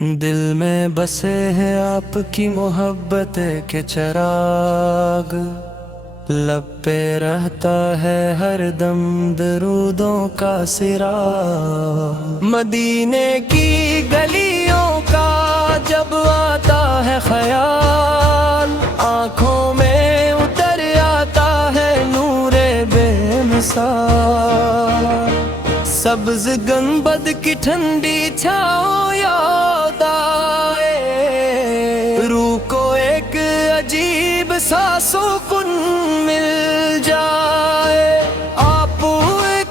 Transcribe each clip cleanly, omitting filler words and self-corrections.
दिल में बसे हैं आपकी मोहब्बत के चिराग, लब पे रहता है हर दम दरूदों का सिरा। मदीने की गलियों का जब आता है ख्याल, आँखों में उतर आता है नूरे बेमिसाल। सब्ज गंबद की ठंडी छाँव याद आए, रूह को एक अजीब सा सुकून मिल जाए। आप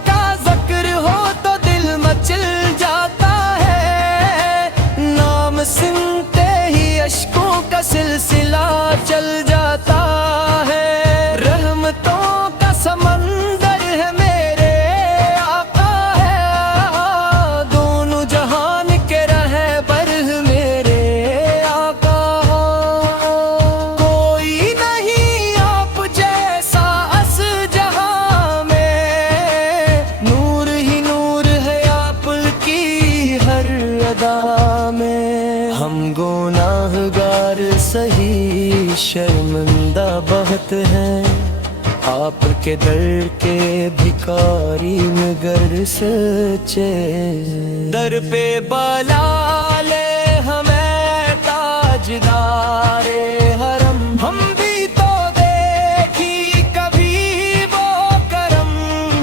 का जिक्र हो तो दिल मचल जाता है, नाम सुनते ही अश्कों का सिलसिला चल जाता है। रहमतों का समंदर है मेरे आका है, दोनों जहान के रहबर मेरे आका। कोई नहीं आप जैसा अस जहां में, नूर ही नूर है आपकी हर अदा में। हम गुनाहगार सही शर्मिंदा बहुत हैं, आपके दर के भिखारी मगर सच्चे। दर पे बलाले हमें ताजदारे हरम, हम भी तो देखी कभी वो करम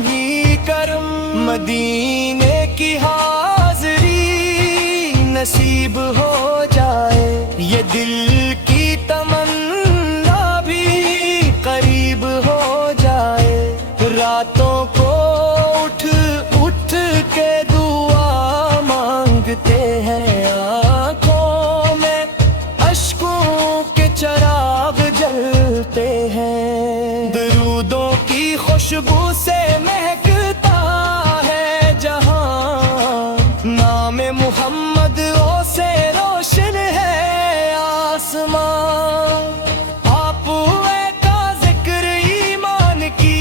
ही करम। मदीने की हाज़री नसीब हो जाए, ये दिल की तमन्ना भी करीब हो जाए। रातों को उठ उठ के दुआ मांगते हैं, आँखों में अश्कों के चिराग जलते हैं। दरूदों की खुशबू से महकता है जहां, नाम मुहम्मद ओ से रोशन है आसमां। आप का जिक्र ईमान की,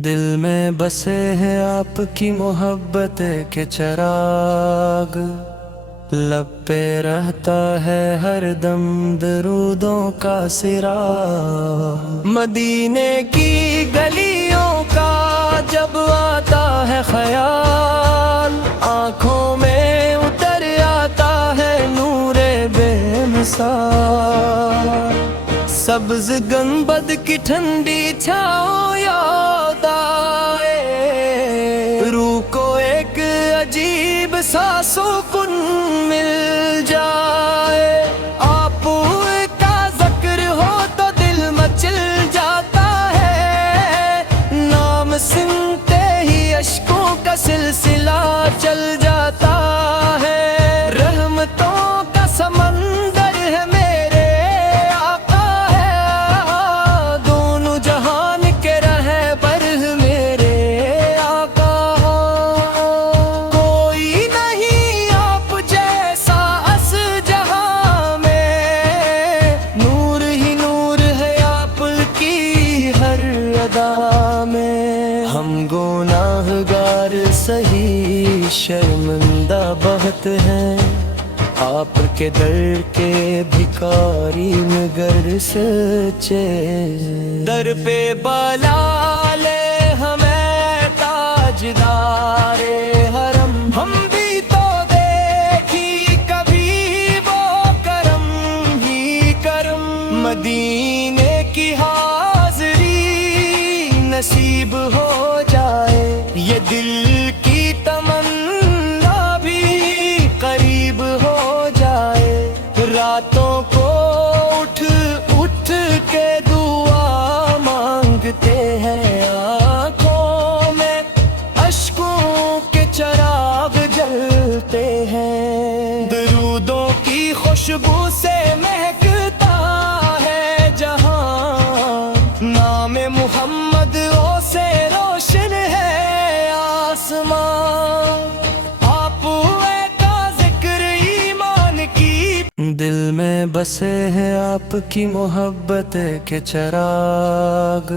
दिल में बसे हैं आपकी मोहब्बत के चिराग, लब पे रहता है हर दम दरूदों का सिरा। मदीने की गलियों का जब आता है ख्याल, आँखों में उतर आता है नूरे बेमिसाल। सब्ज गंबद की ठंडी छाँव याद आए, रूह को एक अजीब सा सुकून मिल जाए। आप का जिक्र हो तो दिल मचल जाता है, नाम सुनते ही अश्कों का सिलसिला चल जाता है। रहमतों का समंदर है मेरे आका है, दोनों जहान के रहबर मेरे आका। कोई नहीं आप जैसा अस जहां में, नूर ही नूर है आपकी हर अदा में। हम गुनाहगार सही शर्मिंदा बहुत हैं, आपके दर के भिखारी मगर सच्चे। दर पे बलाले हमें ताजदारे हरम, हम भी तो देखी कभी वो करम ही करम। मदीने की हाज़री नसीब हो जाए, ये दिल की तमन्ना भी करीब हो जाए। रातों को उठ उठ के दुआ मांगते हैं, आँखों में अश्कों के चिराग जलते हैं। दरूदों की खुशबू से महकता है जहां, नाम मुहम्मद ओ से रोशन है आसमां। आप का जिक्र ईमान की, दिल में बसे हैं आपकी मोहब्बत के चिराग,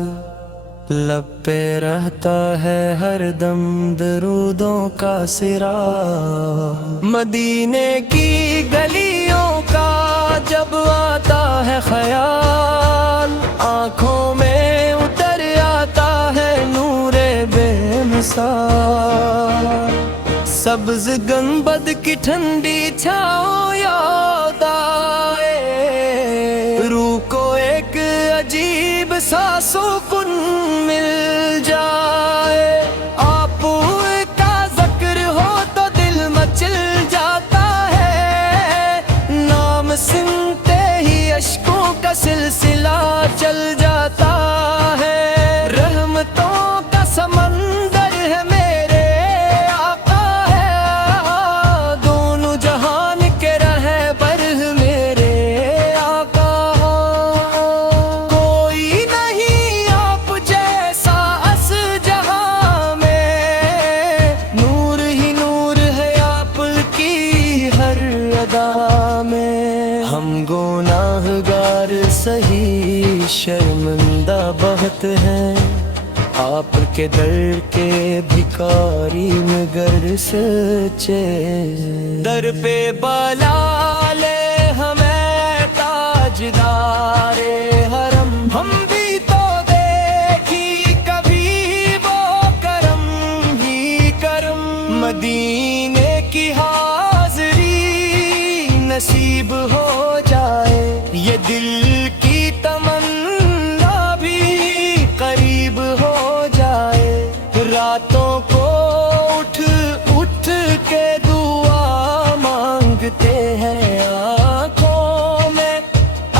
लब पे रहता है हर दम दरूदों का सिरा। मदीने की गली की ठंडी छाँव याद आए, रूह को एक अजीब सा सुकून मिल जाए। आप का जिक्र हो तो दिल मचल जाता है, नाम सुनते ही अश्कों का सिलसिला चल जाता है। रहमतों का समंदर है मेरे आका है, दोनों जहान के रहबर मेरे आका। कोई नहीं आप जैसा अस जहां में, नूर ही नूर है आपकी हर अदा में। हम गुनाहगार सही शर्मिंदा बहुत हैं, आपके दर के भिखारी मगर सच्चे। दर पे बलाले हमें ताजदारे हरम, हम भी तो देखी कभी वो करम ही करम। मदीने की हाज़री नसीब हो जाए, ये दिल की तमन्ना भी करीब हो जाए। रातों को उठ उठ के दुआ मांगते हैं, आँखों में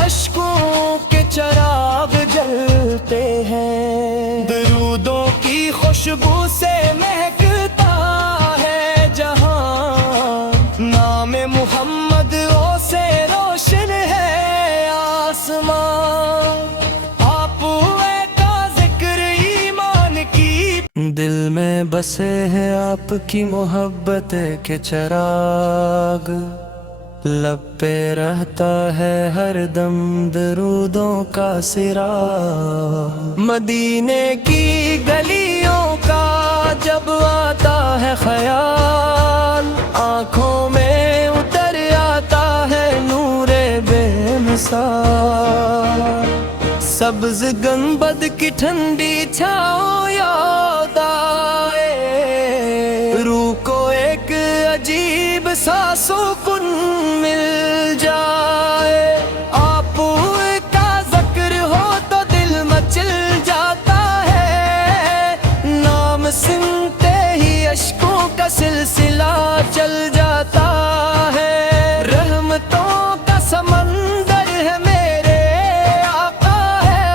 अश्कों के चिराग जलते हैं। दरूदों की खुशबू से महकता है जहां, नाम मुहम्मद ओ से रोशन है आसमां। आप का जिक्र ईमान की, दिल में बसे हैं आपकी मोहब्बत के चिराग। लब पे रहता है हर दम दरूदों का सिरा। मदीने की गलियों का जब आता है ख्याल, आँखों में उतर आता है नूरे बेमिसाल। सब्ज गंबद की ठंडी छाँव याद आए, रूह को एक अजीब सा सुकून मिल जाए। आप का जिक्र हो तो दिल मचल जाता है, नाम सुनते ही अश्कों का सिलसिला चल जाता है। रहमतों का समंदर है मेरे आका है,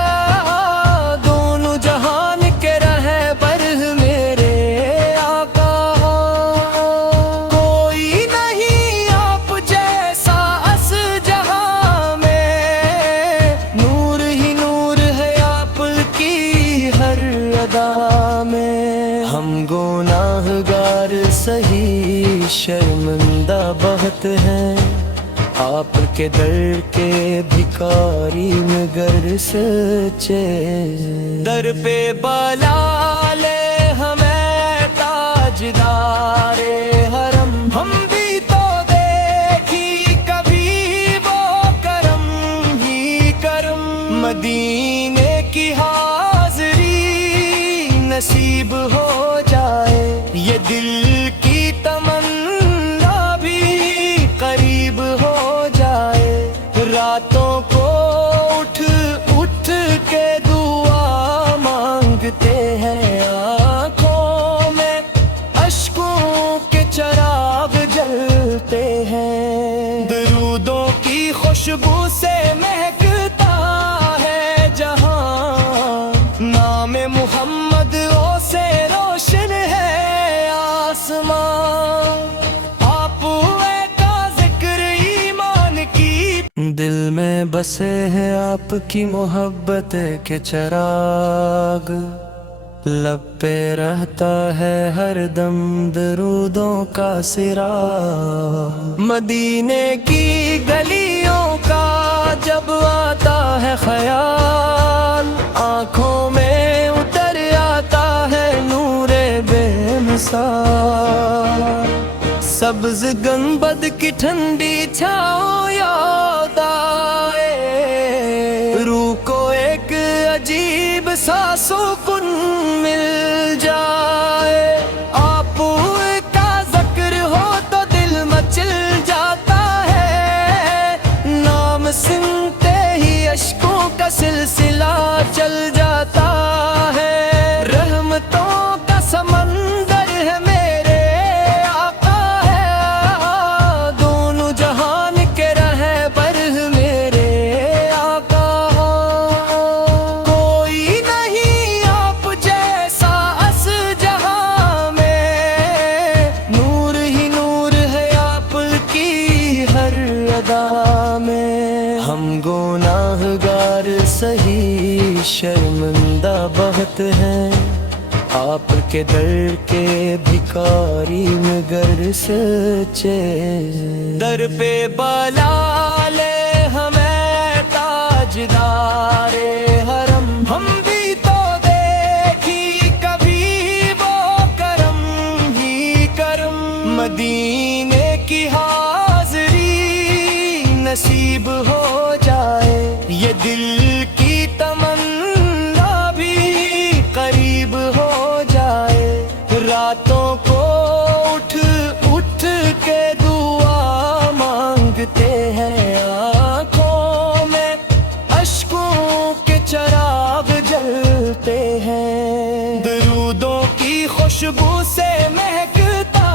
दोनों जहान के रहबर मेरे आका। कोई नहीं आप जैसा अस जहां में, नूर ही नूर है आपकी हर अदा में। हम गुनाहगार सही शर्मिंदा बहुत हैं, आपके दर के भिखारी मगर सच्चे। दर पे बलाले हमें ताजदारे हरम, हम भी तो देखी कभी वो करम ही करम। मदीने की हाज़री नसीब हो जाए, ये दिल की तमन्ना भी करीब हो जाए। रातों को उठ उठ के दुआ मांगते हैं, आँखों में अश्कों के चिराग जलते हैं। दरूदों की खुशबू से महकता है जहां, नाम मुहम्मद ओ से रोशन है आसमां। आप का जिक्र ईमान की, दिल में बसे हैं आपकी मोहब्बत के चिराग। लब पे रहता है हर दम दरूदों का सिरा। मदीने की गलियों का जब आता है ख्याल, आँखों में उतर आता है नूरे बेमिसाल। सब्ज गंबद की ठंडी छाँव याद आए, रूह को एक अजीब सा सुकून मिल जाए। आप का जिक्र हो तो दिल मच ابتدا میں ہم گناہگار سہی شرمندہ بہت ہیں، آپ کے در کے بھکاری مگر سچے، در پہ بلا لے ہمیں تاجدار حرم، ہم بھی تو دیکھی کبھی وہ کرم ہی کرم، مدینے کی حاضری نصیب ہو جائے، یہ دل کی تمنا بھی قریب ہو جائے، راتوں کو اٹھ اٹھ کے دعا مانگتے ہیں، آنکھوں میں اشکوں کے چراغ جلتے ہیں، درودوں کی خوشبو سے مہکتا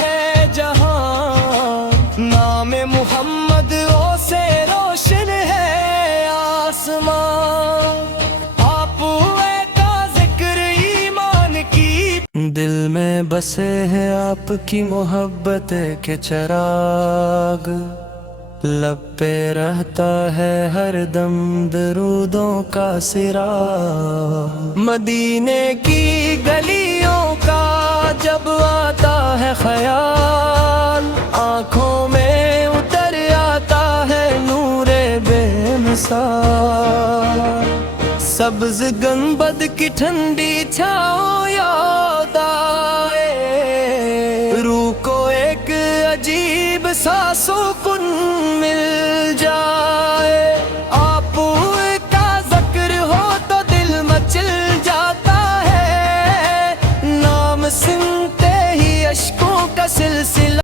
ہے جہاں، نام محمد او سے روشن ہے آسمان، آپ ہوئے کا ذکر ایمان کی، دل میں بسے ہیں آپ کی محبت کے چراغ، لب پہ رہتا ہے ہر دم درودوں کا سراغ، مدینے کی گلیوں کا جب آتا ہے خیال، آنکھوں میں اتر آتا ہے نور بے مثال، سبز گنبد کی ٹھنڈی چھاؤں یاد آئے، روح کو ایک عجیب سا سکون مل جائے،